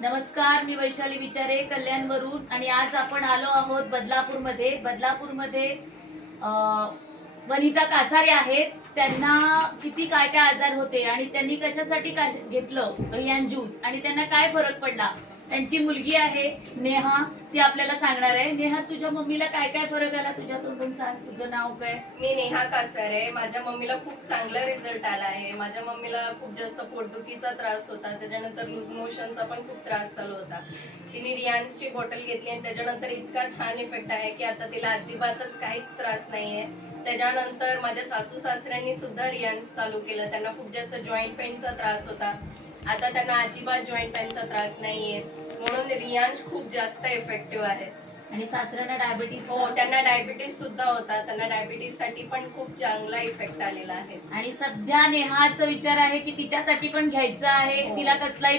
नमस्कार मी वैशाली विचारे कल्याणवरून आणि आज आपण आलो आहोत बदलापूरमध्ये. बदलापूरमध्ये वनिता कासारे आहेत. त्यांना किती काय काय आजार होते आणि त्यांनी कशासाठी काय घेतलं रियान ज्यूस आणि त्यांना काय फरक पडला? त्यांची मुलगी आहे नेहा. ती आपल्याला सांगणार आहे. नेहा तुझ्या मम्मीला काय काय फरक आला? तुझ्या तोंडून सांग. तुझं नाव काय? मी नेहा कासार आहे. माझ्या मम्मीला खूप चांगला रिझल्ट आला आहे. माझ्या मम्मीला खूप जास्त पोटदुखीचा त्रास होता. त्याच्यानंतर लूज मोशनचा पण खूप त्रास चालू होता. तिने रियान्सची बॉटल घेतली आणि त्याच्यानंतर इतका छान इफेक्ट आहे की आता तिला अजिबातच काहीच त्रास नाहीये. त्याच्यानंतर माझ्या सासू सासऱ्यांनी सुद्धा रियान्स चालू केलं. त्यांना खूप जास्त जॉईंट पेनचा त्रास होता. आता त्यांना अजिबात जॉईंट पेनचा त्रास नाहीये. म्हणून रियान्स खूप जास्त इफेक्टिव्ह आहे. आणि सासऱ्यांना डायबिटीस हो त्यांना डायबिटीस सुद्धा होता. त्यांना डायबिटीससाठी पण खूप चांगला इफेक्ट आलेला आहे. आणि सध्या नेहाचा विचार आहे की तिच्यासाठी पण घ्यायचं आहे. हो. तिला कसलाही